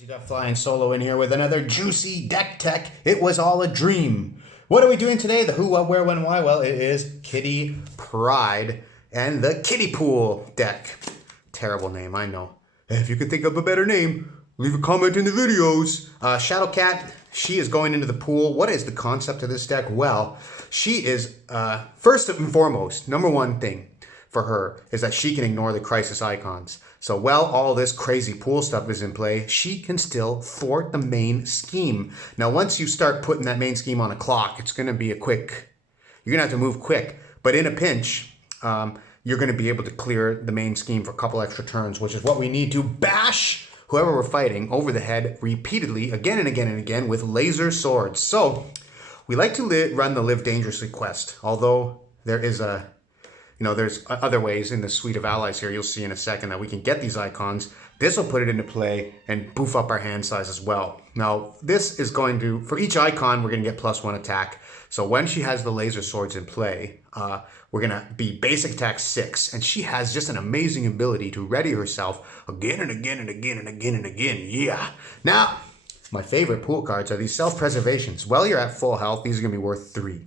You got Flyingsolo in here with another juicy deck tech. It was all a dream. What are we doing today? The who, what, where, when, why? Well, it is Kitty Pryde and the Kittypool deck. Terrible name, I know. If you could think of a better name, leave a comment in the videos. Shadowcat, she is going into the pool. What is the concept of this deck? Well, she is, first and foremost, number one thing for her is that she can ignore the crisis icons. So while all this crazy pool stuff is in play, she can still thwart the main scheme. Now, once you start putting that main scheme on a clock, it's going to be you're going to have to move quick. But in a pinch, you're going to be able to clear the main scheme for a couple extra turns, which is what we need to bash whoever we're fighting over the head repeatedly, again and again and again, with laser swords. So we like to run the Live Dangerously quest, although there is there's other ways in the suite of allies here. You'll see in a second that we can get these icons. This will put it into play and boof up our hand size as well. Now, this is going to, for each icon, we're going to get +1 attack. So when she has the laser swords in play, we're going to be basic attack 6. And she has just an amazing ability to ready herself again and again and again and again and again. Yeah. Now, my favorite pool cards are these self-preservations. While you're at full health, these are going to be worth 3.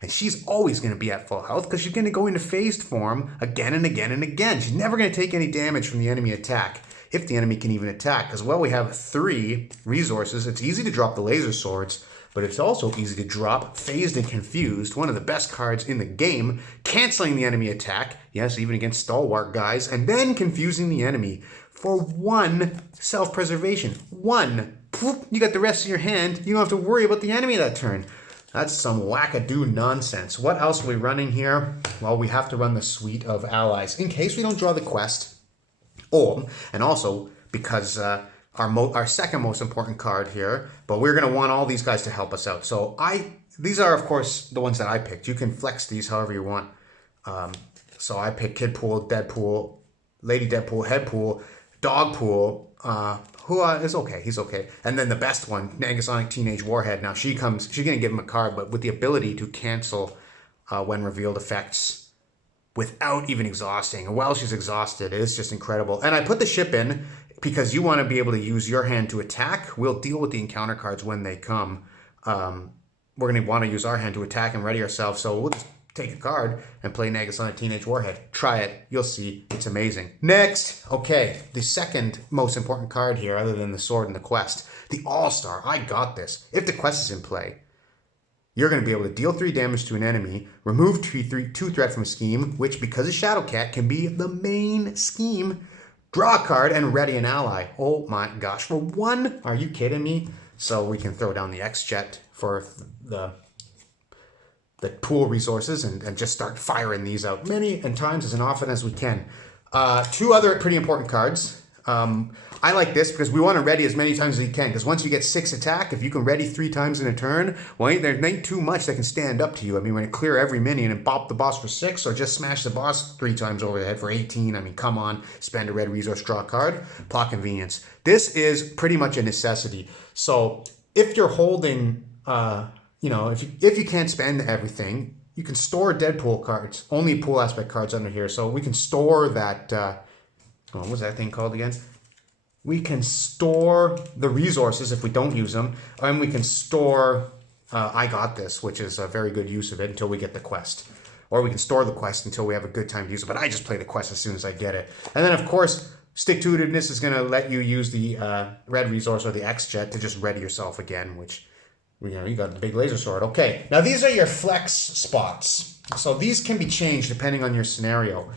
And she's always going to be at full health because she's going to go into phased form again and again and again. She's never going to take any damage from the enemy attack, if the enemy can even attack. Because, well, we have 3 resources. It's easy to drop the laser swords, but it's also easy to drop Phased and Confused, one of the best cards in the game, canceling the enemy attack, yes, even against stalwart guys, and then confusing the enemy for 1 self-preservation. 1. Poof, you got the rest of your hand. You don't have to worry about the enemy that turn. That's some wackadoo nonsense. What else are we running here? Well, we have to run the suite of allies in case we don't draw the quest. And also because our second most important card here, but we're going to want all these guys to help us out. So these are, of course, the ones that I picked. You can flex these however you want. So I picked Kidpool, Deadpool, Lady Deadpool, Headpool, Dogpool, who is okay. He's okay. And then the best one, Negasonic Teenage Warhead. Now she's going to give him a card, but with the ability to cancel when revealed effects without even exhausting. And while she's exhausted, it's just incredible. And I put the ship in because you want to be able to use your hand to attack. We'll deal with the encounter cards when they come. We're going to want to use our hand to attack and ready ourselves. So we'll just take a card and play Negasonic Teenage Warhead. Try it. You'll see. It's amazing. Next, okay, the second most important card here, other than the sword and the quest, the All-Star. I got this. If the quest is in play, you're going to be able to deal 3 damage to an enemy, remove 2 threat from a scheme, which, because of Shadowcat, can be the main scheme, draw a card, and ready an ally. Oh my gosh. For 1? Are you kidding me? So we can throw down the X-Jet for the pool resources and just start firing these out many and times as often as we can. 2 other pretty important cards. I like this because we want to ready as many times as we can, because once you get 6 attack, if you can ready 3 times in a turn, well, there ain't too much that can stand up to you. I mean, when you clear every minion and bop the boss for 6, or just smash the boss 3 times over the head for 18, I mean, come on, spend a red resource, draw a card, plot convenience. This is pretty much a necessity. So if you're holding, if you can't spend everything, you can store Deadpool cards, only pool aspect cards under here. So we can store that, what was that thing called again? We can store the resources if we don't use them, and we can store I Got This, which is a very good use of it until we get the quest. Or we can store the quest until we have a good time to use it, but I just play the quest as soon as I get it. And then, of course, Stick-to-itiveness is going to let you use the red resource or the X-Jet to just ready yourself again, which, you got the big laser sword. Okay, now these are your flex spots. So these can be changed depending on your scenario.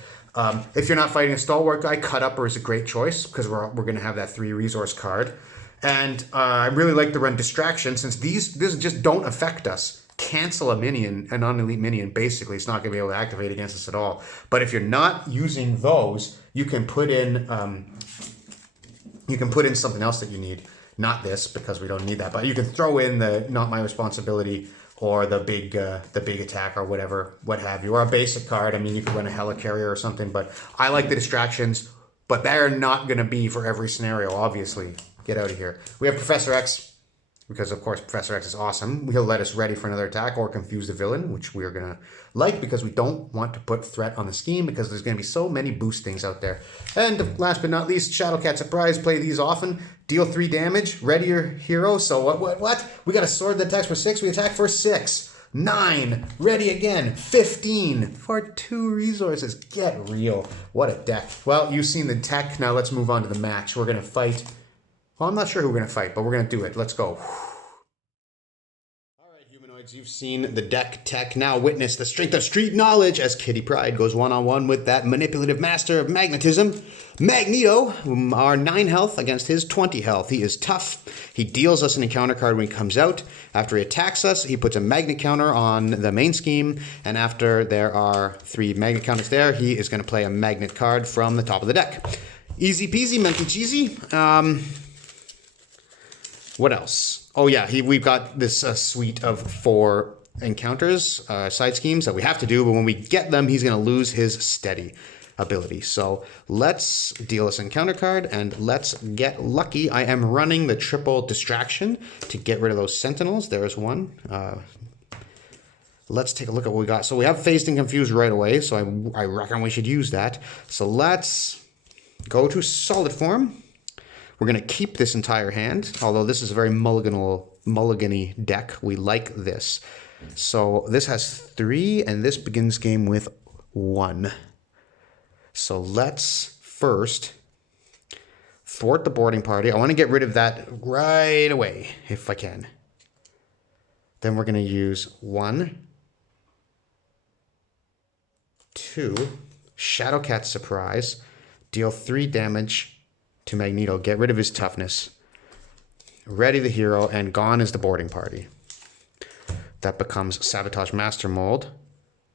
If you're not fighting a stalwart guy, Cut Upper is a great choice because we're going to have that 3 resource card. And I really like to run Distraction since these just don't affect us. Cancel a minion, a non-elite minion, basically. It's not going to be able to activate against us at all. But if you're not using those, you can put in something else that you need. Not this, because we don't need that, but you can throw in the Not My Responsibility or the big attack or whatever, what have you, or a basic card. I mean, you could run a Helicarrier or something, but I like the distractions, but they're not going to be for every scenario, obviously. Get out of here. We have Professor X. because of course Professor X is awesome. He'll let us ready for another attack or confuse the villain, which we're gonna like because we don't want to put threat on the scheme because there's gonna be so many boost things out there. And last but not least, Shadowcat Surprise. Play these often. Deal 3 damage. Ready your hero. So what? We got a sword that attacks for 6. We attack for 6. 9. Ready again. 15 for 2 resources. Get real. What a deck. Well, you've seen the tech. Now let's move on to the match. We're gonna fight. Well, I'm not sure who we're going to fight, but we're going to do it. Let's go. All right, humanoids, you've seen the deck tech. Now witness the strength of street knowledge as Kitty Pryde goes one-on-one with that manipulative master of magnetism, Magneto, our 9 health against his 20 health. He is tough. He deals us an encounter card when he comes out. After he attacks us, he puts a magnet counter on the main scheme. And after there are 3 magnet counters there, he is going to play a magnet card from the top of the deck. Easy peasy, mentally cheesy. What else? Oh yeah, we've got this suite of 4 encounters, side schemes that we have to do, but when we get them, he's going to lose his steady ability. So let's deal this encounter card and let's get lucky. I am running the triple distraction to get rid of those sentinels. There's one. Let's take a look at what we got. So we have Phased and Confused right away, so I reckon we should use that. So let's go to solid form. We're going to keep this entire hand, although this is a very mulligan-y deck. We like this. So this has 3, and this begins game with 1. So let's first thwart the boarding party. I want to get rid of that right away, if I can. Then we're going to use 1, 2, Shadowcat Surprise, deal 3 damage to Magneto, get rid of his toughness, ready the hero, and gone is the boarding party. That becomes Sabotage Master Mold.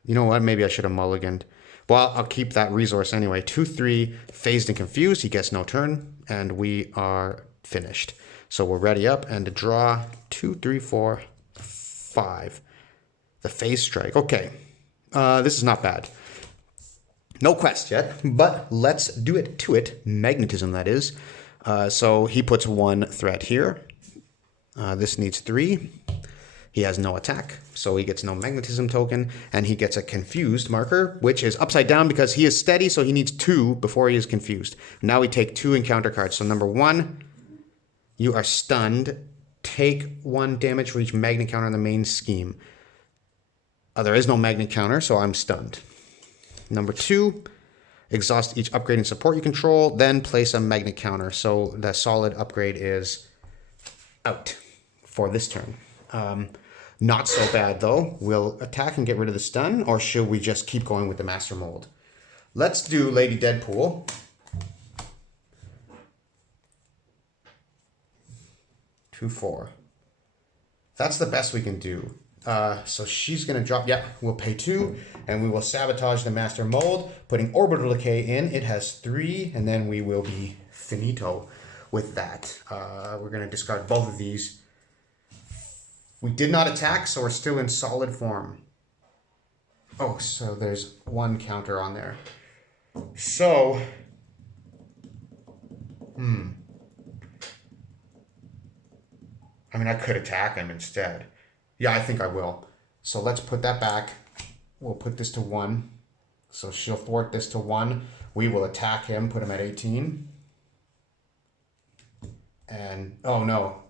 You know what? Maybe I should have mulliganed. Well, I'll keep that resource anyway. 2-3, Phased and Confused. He gets no turn, and we are finished. So we're ready up, and to draw 2, 3, 4, 5. The Phase Strike. Okay, this is not bad. No quest yet, but let's do it to it. Magnetism, that is. So he puts 1 threat here. This needs 3. He has no attack, so he gets no magnetism token, and he gets a confused marker, which is upside down because he is steady, so he needs 2 before he is confused. Now we take 2 encounter cards. So number 1, you are stunned. Take 1 damage for each magnet counter on the main scheme. There is no magnet counter, so I'm stunned. Number 2, exhaust each upgrade and support you control, then place a magnet counter. So the solid upgrade is out for this turn. Not so bad though. We'll attack and get rid of the stun, or should we just keep going with the Master Mold? Let's do Lady Deadpool. 2-4. That's the best we can do. So she's going to drop, yeah, we'll pay 2, and we will sabotage the Master Mold, putting Orbital Decay in. It has 3, and then we will be finito with that. We're going to discard both of these. We did not attack, so we're still in solid form. Oh, so there's 1 counter on there. So, I mean, I could attack him instead. Yeah, I think I will. So let's put that back. We'll put this to 1. So she'll thwart this to 1. We will attack him, put him at 18. And, oh no,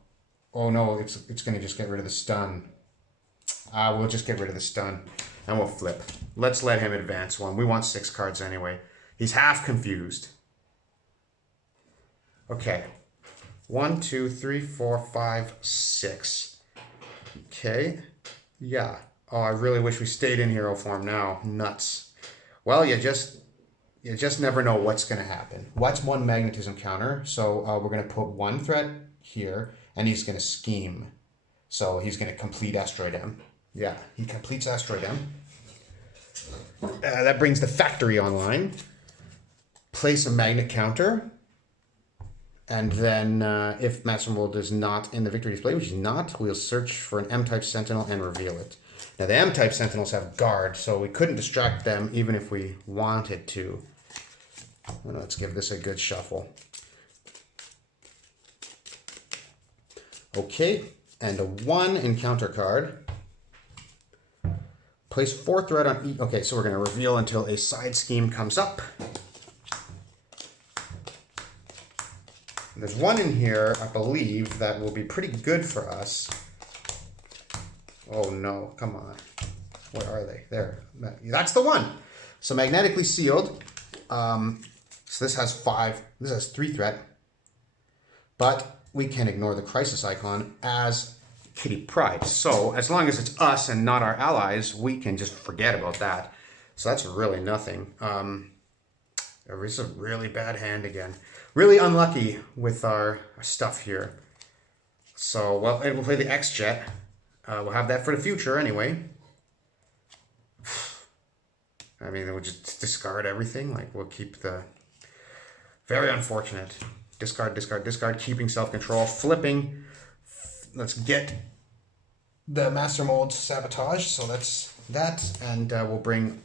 it's going to just get rid of the stun. We'll just get rid of the stun, and we'll flip. Let's let him advance 1. We want 6 cards anyway. He's half confused. Okay. 1, 2, 3, 4, 5, 6. Okay, yeah. Oh, I really wish we stayed in hero form now. Nuts. Well, you just never know what's going to happen. What's 1 magnetism counter? So we're going to put 1 threat here, and he's going to scheme. So he's going to complete Asteroid M. Yeah, he completes Asteroid M. That brings the factory online. Place a magnet counter. And then if Master Mold is not in the victory display, which is not, we'll search for an M-type Sentinel and reveal it. Now the M-type Sentinels have guard, so we couldn't distract them even if we wanted to. Well, let's give this a good shuffle. Okay, and a 1 encounter card. Place 4 threat on each. Okay, so we're going to reveal until a side scheme comes up. There's one in here, I believe, that will be pretty good for us. Oh no, come on. Where are they? There. That's the one. So magnetically sealed. So this has 5. This has 3 threat. But we can ignore the crisis icon as Kitty Pryde. So as long as it's us and not our allies, we can just forget about that. So that's really nothing. It's a really bad hand again. Really unlucky with our stuff here. So, well, and we'll play the X-Jet. We'll have that for the future anyway. I mean, we'll just discard everything. Like, we'll keep the... Very unfortunate. Discard, discard, discard. Keeping self-control. Flipping. Let's get the Master Mold Sabotage. So that's that. And we'll bring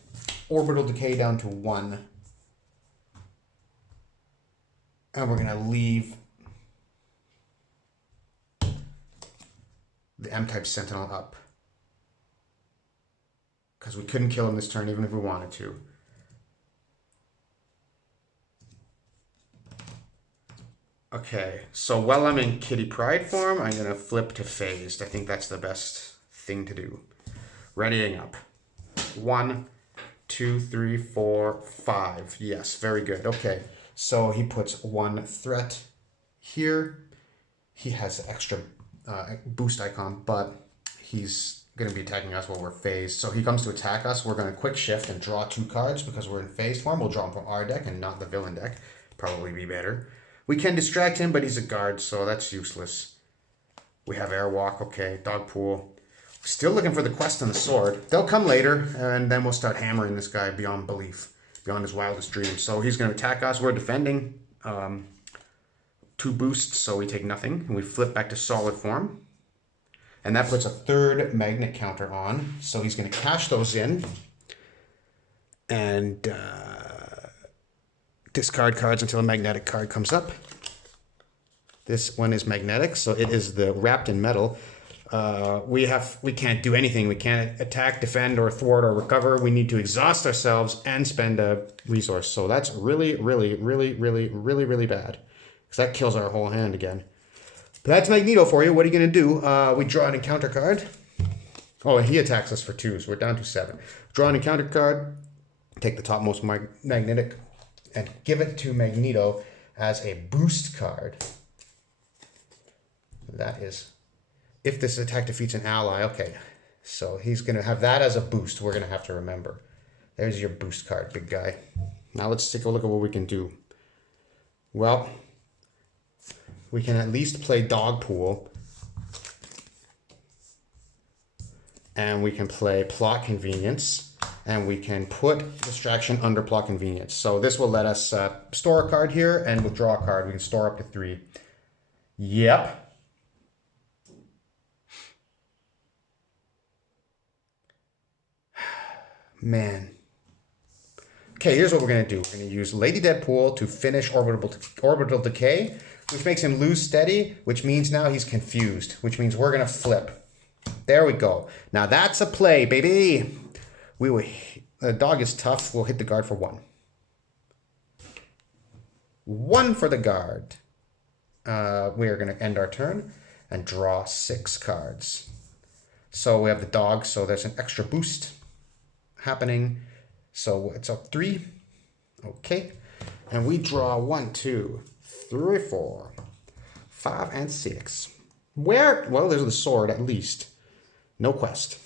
Orbital Decay down to 1. And we're going to leave the M-type Sentinel up. Because we couldn't kill him this turn even if we wanted to. Okay, so while I'm in Kitty Pryde form, I'm going to flip to phased. I think that's the best thing to do. Readying up. 1, 2, 3, 4, 5. Yes, very good. Okay, so he puts 1 threat here. He has extra boost icon, but he's going to be attacking us while we're phased. So he comes to attack us. We're going to quick shift and draw 2 cards because we're in phased form. We'll draw them from our deck and not the villain deck. Probably be better. We can distract him, but he's a guard, so that's useless. We have Airwalk, okay, Dogpool. Still looking for the quest and the sword. They'll come later, and then we'll start hammering this guy beyond belief, beyond his wildest dreams. So he's going to attack us. We're defending. 2 boosts, so we take nothing. And we flip back to solid form. And that puts a 3rd magnet counter on. So he's going to cash those in. And discard cards until a magnetic card comes up. This one is magnetic, so it is the wrapped in metal. We can't do anything. We can't attack, defend, or thwart, or recover. We need to exhaust ourselves and spend a resource. So that's really, really, really, really, really, really bad. Because that kills our whole hand again. But that's Magneto for you. What are you going to do? We draw an encounter card. Oh, and he attacks us for 2, so we're down to 7. Draw an encounter card. Take the topmost magnetic and give it to Magneto as a boost card. That is, if this attack defeats an ally, okay. So he's going to have that as a boost. We're going to have to remember. There's your boost card, big guy. Now let's take a look at what we can do. Well, we can at least play Dogpool. And we can play Plot Convenience. And we can put Distraction under Plot Convenience. So this will let us store a card here and withdraw a card. We can store up to 3. Yep. Man. Okay, here's what we're going to do. We're going to use Lady Deadpool to finish Orbital Decay, which makes him lose steady, which means now he's confused, which means we're going to flip. There we go. Now that's a play, baby. The dog is tough. We'll hit the guard for 1. 1 for the guard. We are going to end our turn and draw 6 cards. So we have the dog, so there's an extra boost happening. So it's up 3. Okay. And we draw 1, 2, 3, 4, 5, and 6. Where? Well, there's the sword at least. No quest.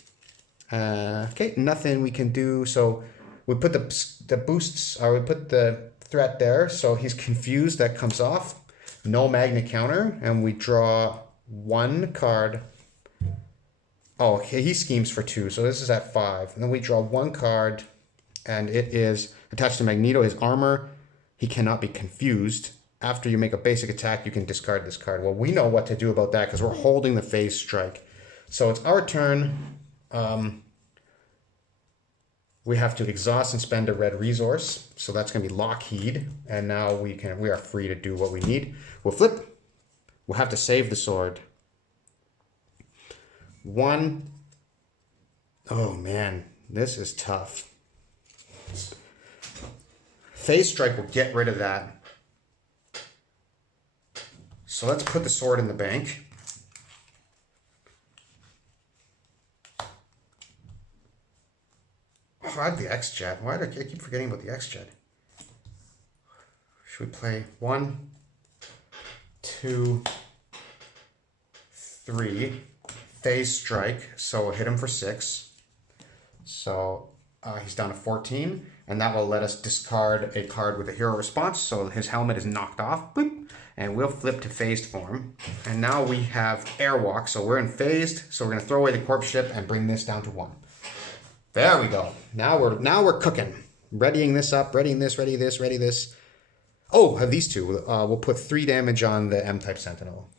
Okay, nothing we can do. So we put the boosts, or we put the threat there. So he's confused. That comes off. No magnet counter. And we draw 1 card. Oh, okay, he schemes for 2. So this is at 5. And then we draw 1 card. And it is attached to Magneto. His armor. He cannot be confused. After you make a basic attack, you can discard this card. Well, we know what to do about that because we're holding the phase strike. So it's our turn. We have to exhaust and spend a red resource. So that's going to be Lockheed. And now we are free to do what we need. We'll flip. We'll have to save the sword. 1. Oh man, this is tough. Phase strike will get rid of that. So let's put the sword in the bank. Oh, I have the X-Jet. Why do I keep forgetting about the X-Jet? Should we play 1, 2, 3, phase strike, so we'll hit him for 6. So he's down to 14, and that will let us discard a card with a hero response, so his helmet is knocked off, boop, and we'll flip to phased form. And now we have airwalk, so we're in phased, so we're going to throw away the corpse ship and bring this down to 1. There we go. Now we're cooking. Readying this up, readying this, ready this, ready this. Oh, have these two. We'll put 3 damage on the M-type Sentinel.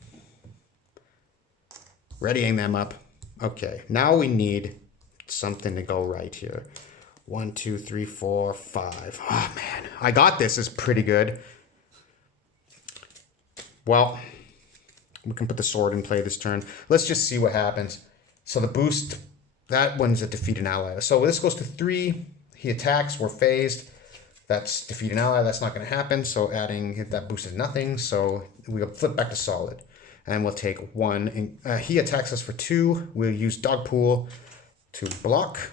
Readying them up. Okay, now we need something to go right here. 1, 2, 3, 4, 5. Oh man, I got this. Is pretty good. Well, we can put the sword in play this turn. Let's just see what happens. So the boost, that one's a defeat an ally. So this goes to 3. He attacks. We're phased. That's defeat an ally. That's not going to happen. So adding that boost is nothing. So we'll flip back to solid. And we'll take 1. And, he attacks us for 2. We'll use Dogpool to block.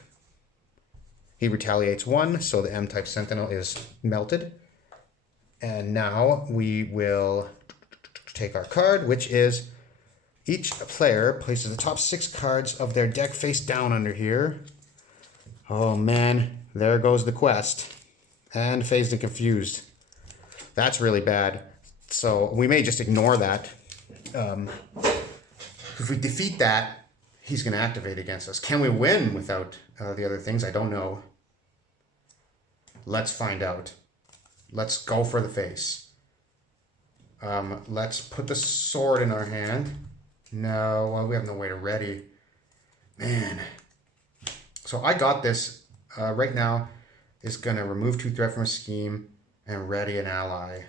He retaliates 1. So the M-type Sentinel is melted. And now we will take our card, which is each player places the top 6 cards of their deck face down under here. Oh man, there goes the quest. And phased and confused. That's really bad. So we may just ignore that. If we defeat that, he's going to activate against us. Can we win without the other things? I don't know. Let's find out. Let's go for the face. Let's put the sword in our hand. No, well, we have no way to ready. Man. So I got this. Right now is going to remove 2 threat from a scheme and ready an ally.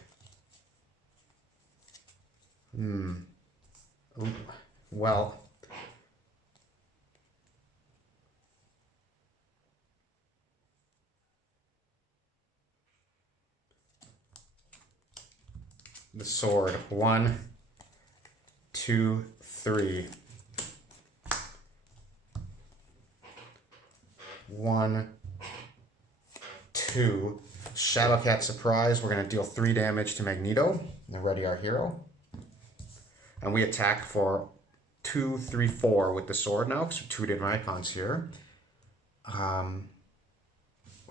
Well, the sword. 1, 2, 3. 1, 2. Shadowcat surprise. We're going to deal 3 damage to Magneto and ready our hero. And we attack for 2, 3, 4 with the sword now, because 2 different icons here.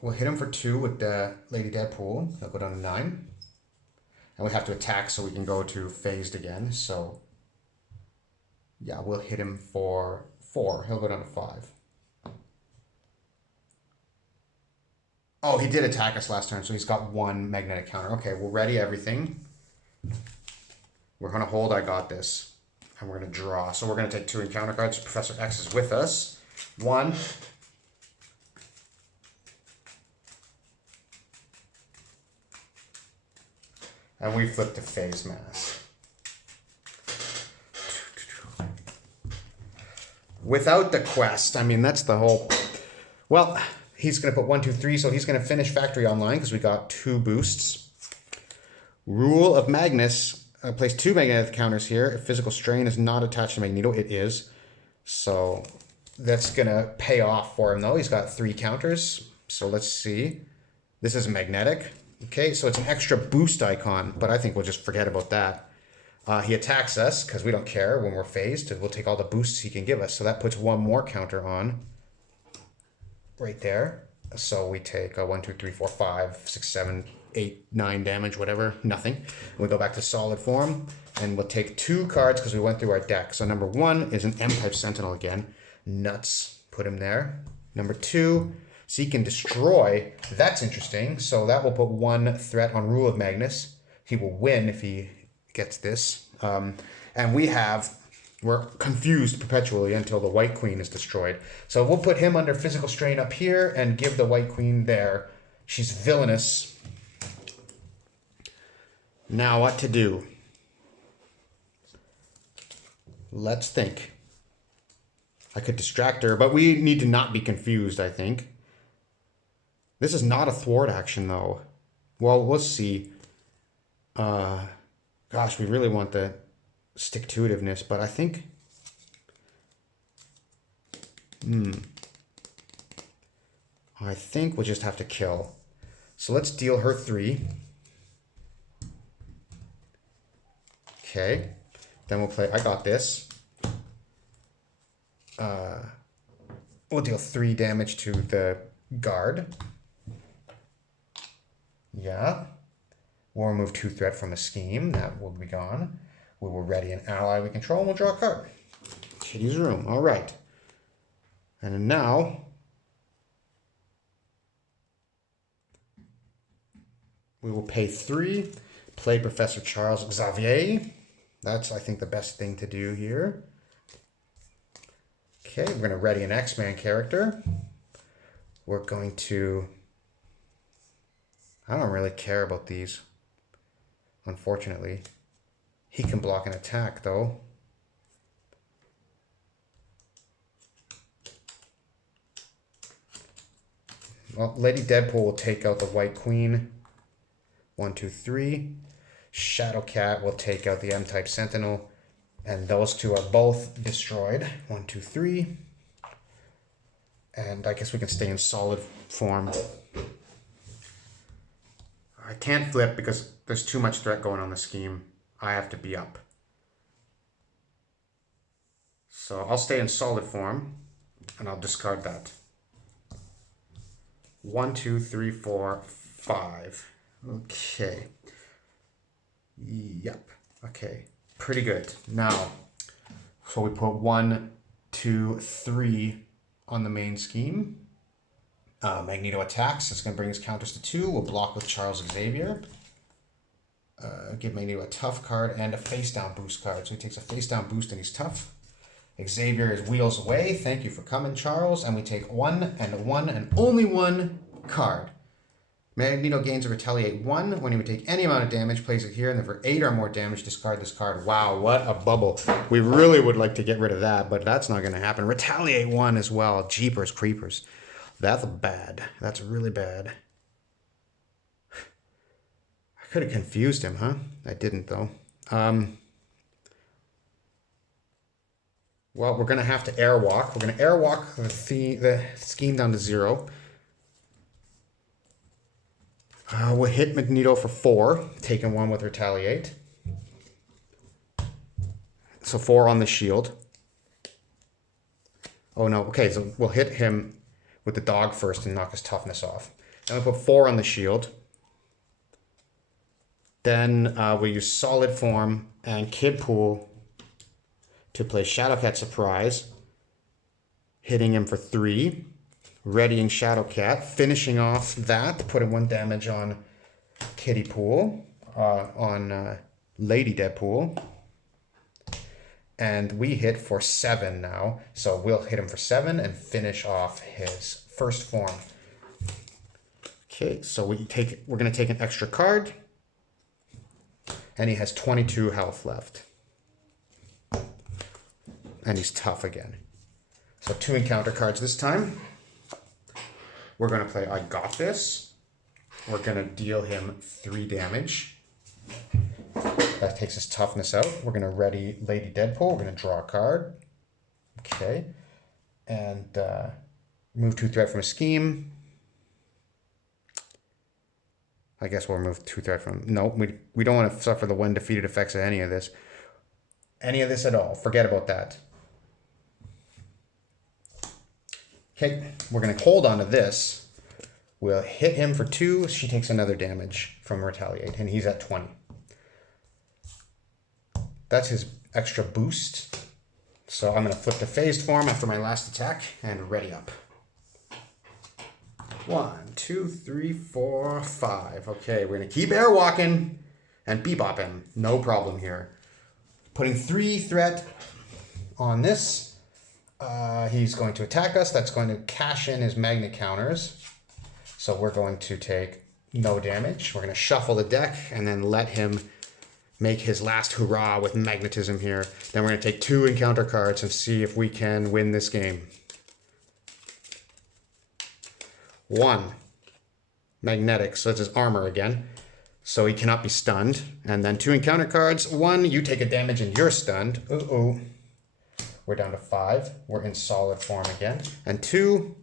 We'll hit him for 2 with the Lady Deadpool. He'll go down to 9. And we have to attack so we can go to phased again. So, yeah, we'll hit him for 4. He'll go down to 5. Oh, he did attack us last turn, so he's got 1 magnetic counter. Okay, we'll ready everything. We're going to hold I got this. And we're going to draw. So we're going to take 2 encounter cards. Professor X is with us. 1. And we flip to phase mass. Without the quest, I mean, that's the whole... Well, he's going to put 1, 2, 3, so he's going to finish Factory Online because we got 2 boosts. Rule of Magnus. Place 2 magnetic counters here. If physical strain is not attached to Magneto, it is. So that's going to pay off for him, though. He's got 3 counters. So let's see. This is magnetic. Okay, so it's an extra boost icon, but I think we'll just forget about that. He attacks us because we don't care when we're phased. We'll take all the boosts he can give us. So that puts 1 more counter on right there. So we take 1, 2, 3, 4, 5, 6, 7, 8, 9 damage, whatever, nothing. We go back to solid form, and we'll take 2 cards because we went through our deck. So number 1 is an M-type Sentinel again. Nuts. Put him there. Number 2, Seek and Destroy. That's interesting. So that will put 1 threat on Rule of Magnus. He will win if he gets this. And we're confused perpetually until the White Queen is destroyed. So we'll put him under physical strain up here and give the White Queen there. She's villainous. Now what to do? Let's think. I could distract her, but we need to not be confused, I think. This is not a thwart action, though. Well, let's see. Gosh, we really want the stick-to-itiveness, but I think... I think we'll just have to kill. So let's deal her 3. Okay. Then we'll play... I got this. We'll deal 3 damage to the guard. Yeah. We'll remove 2 threat from a scheme. That will be gone. We will ready an ally we control and we'll draw a card. Kitty's room. All right. And now... we will pay 3. Play Professor Charles Xavier. That's, I think, the best thing to do here. Okay, we're going to ready an X-Man character. We're going to... I don't really care about these, unfortunately. He can block an attack, though. Well, Lady Deadpool will take out the White Queen. 1, 2, 3. Shadowcat will take out the M-type Sentinel. And those 2 are both destroyed. 1, 2, 3. And I guess we can stay in solid form. I can't flip because there's too much threat going on the scheme. I have to be up. So I'll stay in solid form. And I'll discard that. 1, 2, 3, 4, 5. Okay. Yep. Okay. Pretty good. Now, so we put 1, 2, 3 on the main scheme. Magneto attacks. It's going to bring his counters to 2. We'll block with Charles Xavier. Give Magneto a tough card and a face down boost card. So he takes a face down boost and he's tough. Xavier is wheels away. Thank you for coming, Charles. And we take 1 and only 1 card. Magneto gains a retaliate 1 when he would take any amount of damage, place it here, and then for 8 or more damage, discard this card. Wow, what a bubble. We really would like to get rid of that, but that's not going to happen. Retaliate 1 as well. Jeepers creepers. That's bad. That's really bad. I could have confused him, huh? I didn't, though. Well, we're going to have to airwalk. We're going to airwalk the scheme down to 0. We'll hit Magneto for 4, taking 1 with Retaliate. So 4 on the shield. Oh no, okay, so we'll hit him with the dog first and knock his toughness off. Then we'll put 4 on the shield. Then we'll use Solid Form and Kittypool to play Shadowcat Surprise, hitting him for 3. Readying Shadowcat, finishing off that, putting 1 damage on Kittypool, on Lady Deadpool. And we hit for 7 now, so we'll hit him for 7 and finish off his first form. Okay, so we're going to take an extra card, and he has 22 health left. And he's tough again. So 2 encounter cards this time. We're going to play I Got This. We're going to deal him 3 damage. That takes his toughness out. We're going to ready Lady Deadpool. We're going to draw a card. Okay. And remove 2 threat from a scheme. I guess we'll remove 2 threat from... No, we don't want to suffer the 1 defeated effects of any of this. Any of this at all. Forget about that. Okay, we're going to hold on to this. We'll hit him for 2. She takes another damage from Retaliate, and he's at 20. That's his extra boost. So I'm going to flip to phased form after my last attack and ready up. 1, 2, 3, 4, 5. Okay, we're going to keep airwalking and bebop him. No problem here. Putting 3 threat on this. He's going to attack us. That's going to cash in his magnet counters. So we're going to take no damage. We're going to shuffle the deck and then let him make his last hurrah with magnetism here. Then we're going to take 2 encounter cards and see if we can win this game. 1. Magnetic, so that's his armor again. So he cannot be stunned. And then 2 encounter cards. 1, you take a damage and you're stunned. Uh-oh. We're down to 5. We're in solid form again. And 2,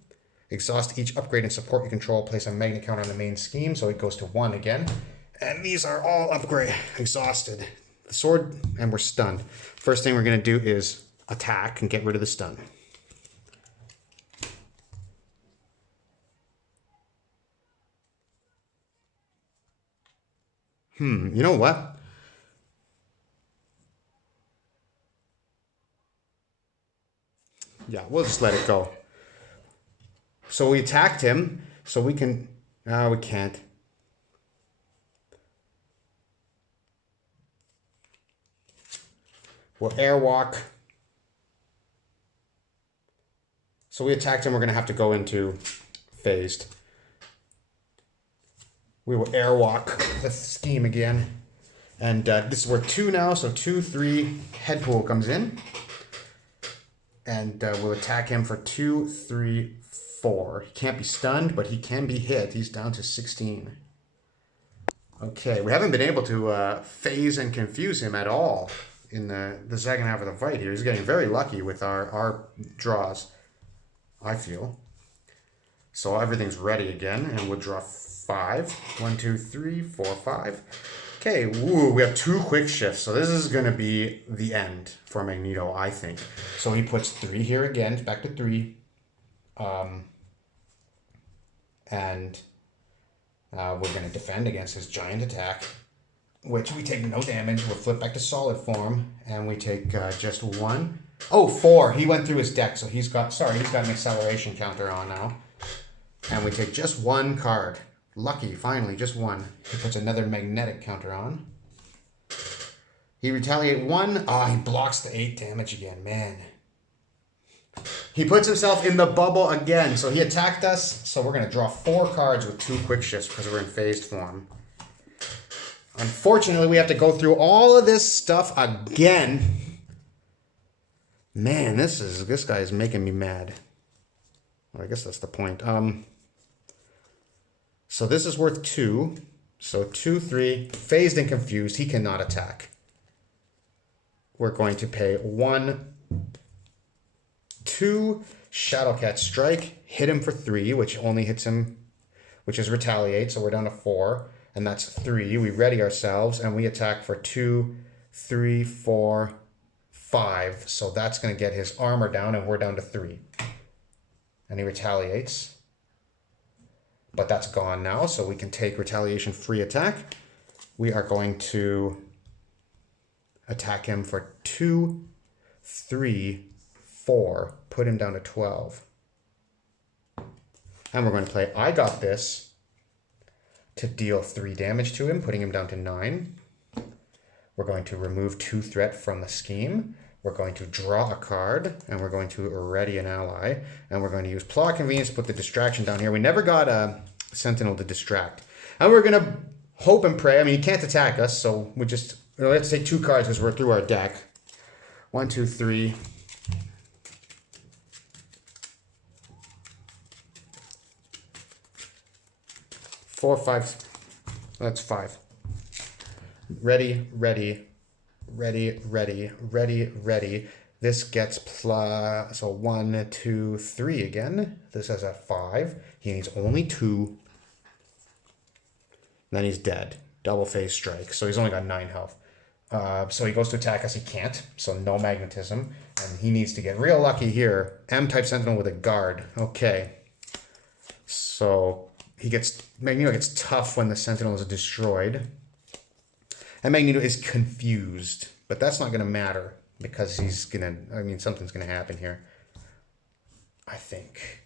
exhaust each upgrade and support you control. Place a magnet counter on the main scheme, so it goes to 1 again. And these are all upgrade exhausted. The sword, and we're stunned. First thing we're going to do is attack and get rid of the stun. You know what? Yeah, we'll just let it go. So we attacked him, so we can... we can't. We'll airwalk. So we attacked him, we're going to have to go into phased. We will airwalk the scheme again. And this is where 2 now, so 2, 3, head pool comes in. And we'll attack him for 2, 3, 4. He can't be stunned, but he can be hit. He's down to 16. Okay, we haven't been able to phase and confuse him at all in the second half of the fight here. He's getting very lucky with our draws, I feel. So everything's ready again, and we'll draw 5. 1, 2, 3, 4, 5. Okay, woo, we have 2 quick shifts, so this is going to be the end for Magneto, I think. So he puts 3 here again, back to 3. And we're going to defend against his giant attack, which we take no damage. We'll flip back to solid form, and we take just 1. Oh, 4. He went through his deck, so he's got an acceleration counter on now. And we take just 1 card. Lucky, finally, just 1. He puts another magnetic counter on. He retaliate 1. Ah, he blocks the 8 damage again, man. He puts himself in the bubble again. So he attacked us. So we're going to draw 4 cards with 2 quick shifts because we're in phased form. Unfortunately, we have to go through all of this stuff again. Man, this guy is making me mad. Well, I guess that's the point. So this is worth 2. So 2, 3, phased and confused. He cannot attack. We're going to pay 1, 2, Shadowcat Strike, hit him for 3, which only hits him, which is retaliate. So we're down to 4, and that's 3. We ready ourselves, and we attack for 2, 3, 4, 5. So that's going to get his armor down, and we're down to 3. And he retaliates. But that's gone now, so we can take retaliation free attack. We are going to attack him for 2, 3, 4. Put him down to 12. And we're going to play I Got This to deal 3 damage to him, putting him down to 9. We're going to remove 2 threat from the scheme. We're going to draw a card, and we're going to ready an ally, and we're going to use Plot Convenience to put the distraction down here. We never got a Sentinel to distract. And we're going to hope and pray. I mean, he can't attack us, so we just... let's take 2 cards because we're through our deck. 1, 2, 3. 4, 5. That's 5. Ready, ready. Ready, ready, ready, ready. This gets plus, so 1, 2, 3 again. This has a 5. He needs only 2. Then he's dead. Double phase strike. So he's only got 9 health. So he goes to attack us. He can't. So no magnetism. And he needs to get real lucky here. M-type Sentinel with a guard. Okay. So Magneto gets tough when the Sentinel is destroyed. And Magneto is confused, but that's not going to matter because something's going to happen here. I think.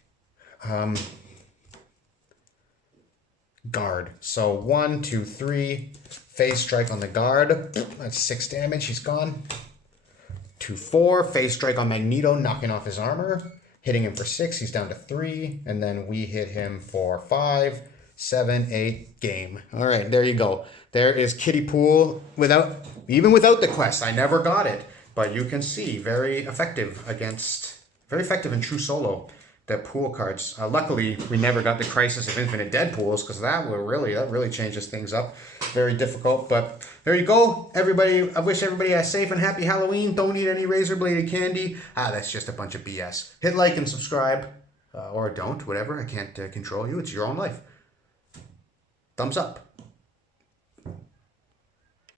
Guard. So 1, 2, 3. Phase strike on the guard. That's 6 damage. He's gone. 2, 4. Phase strike on Magneto, knocking off his armor. Hitting him for 6. He's down to 3. And then we hit him for 5. 7, 8 game. All right, there you go. There is Kittypool even without the quest. I never got it, but you can see very effective in true solo. The pool cards. Luckily, we never got the Crisis of Infinite Deadpools because that really changes things up. Very difficult, but there you go, everybody. I wish everybody a safe and happy Halloween. Don't eat any razor bladed candy. That's just a bunch of BS. Hit like and subscribe, or don't, whatever. I can't control you. It's your own life. Thumbs up.